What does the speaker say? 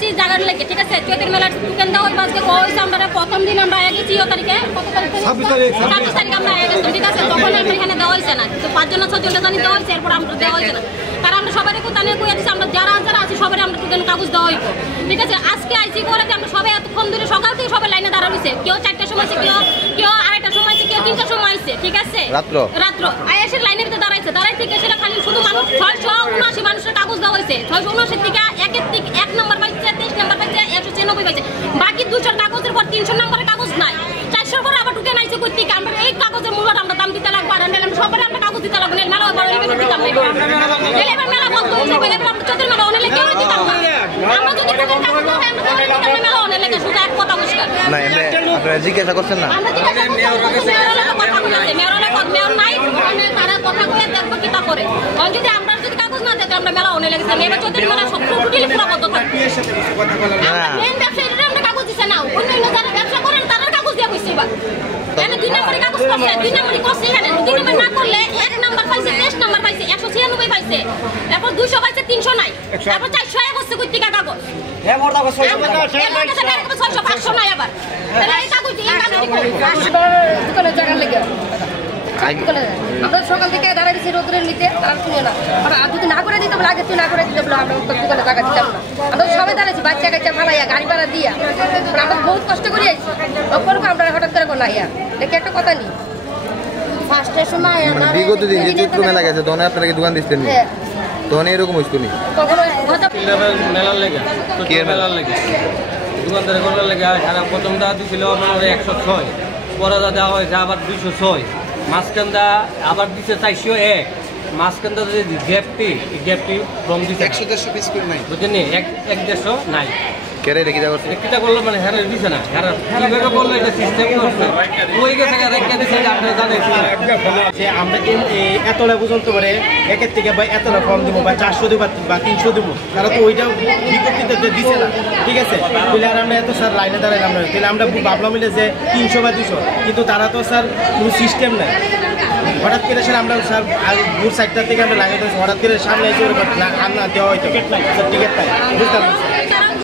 আইছি জায়গার লেগে, ঠিক আছে? চৈতের মেলার টোকেন দেওয়া আজকে কইছে আমরা প্রথম দিন আমরা আগে 6 তারিখে, কত তারিখে? 26 তারিখ আমরা আগে গেছি, ঠিক আছে? তখন আমরা এখানে দেওয়া হইছে না, তো 5 জন 6 জন জানি দেওয়া হইছে, এরপর আমরা দেওয়া হইছে না। কারণ আমরা সবারই কথা নিয়ে কই আছি, আমরা যারা আছি সবারই আমরা টোকেন কাগজ দেওয়া হইব, ঠিক আছে? আজকে আইছি করে যে আমরা সবাই এতক্ষণ ধরে সকাল থেকে সবাই লাইনে দাঁড়া রইছে, কেউ 4টার সময় আছে, কেউ 2:30টার সময় আছে, কেউ 3টার সময় আইছে, ঠিক আছে? রাত্র আইসের লাইনের ভিতরে দাঁড়াইছে, দাঁড়াই থেকে সেটা খালি শুধু মানুষ 679 মানুষের কাগজ দেওয়া হয়েছে। 679 থেকে 1 নম্বর পাইছে, 23 নম্বর পাইছে, 196 পাইছে, বাকি 200 কাগজের পর 300 নম্বরের কাগজ নাই, 400 করে আবার টোকেন আইছে কই থেকে? আমরা এই কাগজের মূল্য আমরা দাম দিতে লাগবে, আর আমরা সবাই আমরা কাগজ দিতে লাগবে, মেলা বড় লেভেলে দিতাম না, এবার মেলা বন্ধ হয়ে যাবে, এবার আমরা চোদ্দের মেলা অনেক কেউ দিতাম না, আমরা যদি টোকেন কাগজ না হয় আমরা মেলা অনেক লেগে শুধু এক কথা পরিষ্কার না। আপনারা জিজ্ঞাসা করছেন না? আমরা জিজ্ঞাসা করছি, কথা বলছে মেয়র নাই, তারা কথা কয়ে দেখবো কি তা করে। যদি আমরা যদি কাগজ না দিতে আমরা মেলা অনেক লেগেছে, এবার চোদ্দের মেলা সব টোটালি পুরাবদ্ধ থাকবে। মেন ব্যবসায়ীরা আমরা কাগজ দিচ্ছে না, অন্যান্য যারা ব্যবসা করেন তারা কাগজ দিয়ে বসছে। এবার এখানে 2 নম্বরে কাগজ করছে, 2 নম্বরই করছে, এখানে 2 নম্বর না করলে 1 নম্বর পাইছে, 23 নম্বর পাইছে, 196 পাইছে, তারপর 200 পাইছে, 300 নাই, তারপর 400 করছে কই থেকে কাগজ? হ্যাঁ মোর কাগজ 600 500 নাই আবার, তাহলে এই কাগজ দিয়ে দোকানে জায়গা লেগে আমরা সকাল থেকে দাঁড়াইছি রোদ্রের নিতে, তারা শুনে না। আর যদি না করে দিতে বলে, আগে তুই না করে দিতে বলে আমরা দোকানে টাকা দিতাম না। আমরা সবাই দাঁড়াইছি বাচ্চা কাচ্চা ফালাইয়া, গাড়ি ভাড়া দিয়া, আমরা বহুত কষ্ট করে আইছি। তখন আমরা হঠাৎ করে না ইয়া দেখে একটা কথা নেই। ফার্স্টের সময় বিগত দিন যে চৈত্র মেলা গেছে তখন আপনারা কি দোকান দিচ্ছেন? তখন এরকম হইতো নি? মেলার লেগে মেলার লেগে দোকানদারের করার লেগে প্রথম দা দিছিল আমার 106, পরে দেওয়া হয়েছে আবার 206, মাঝখানটা আবার দিচ্ছে 401, মাঝখানটা যে গ্যাপটি কম দিচ্ছে 100-150 পিস করে নাই, বুঝছেন? 1-150 নাই। কেরে রেখে যাওয়ার কিটা করলো মানে হ্যাঁ দিছে না, হ্যাঁ কিভাবে করলো এটা সিস্টেম করছে, ওই গেছে রেখে দিছে যে আপনারা জানেন যে আমরা এতটা পর্যন্ত করে একের থেকে বা এতটা ফর্ম দেবো বা 400 দেবো বা 300 দেবো, তারা তো ওইটা বিজ্ঞপ্তিতে দিছে না, ঠিক আছে? তাহলে আর আমরা এত স্যার লাইনে দাঁড়াইলাম না, তাহলে আমরা ভাবলাম মিলে যে 300 বা 200, কিন্তু তারা তো স্যার কোনো সিস্টেম নেই। হঠাৎ করে স্যার আমরা স্যার দূর সাইডটার থেকে আমরা লাইনে হঠাৎ করে সামনে এসে না দেওয়া হয়তো স্যার টিকিট নাই, বুঝতাম।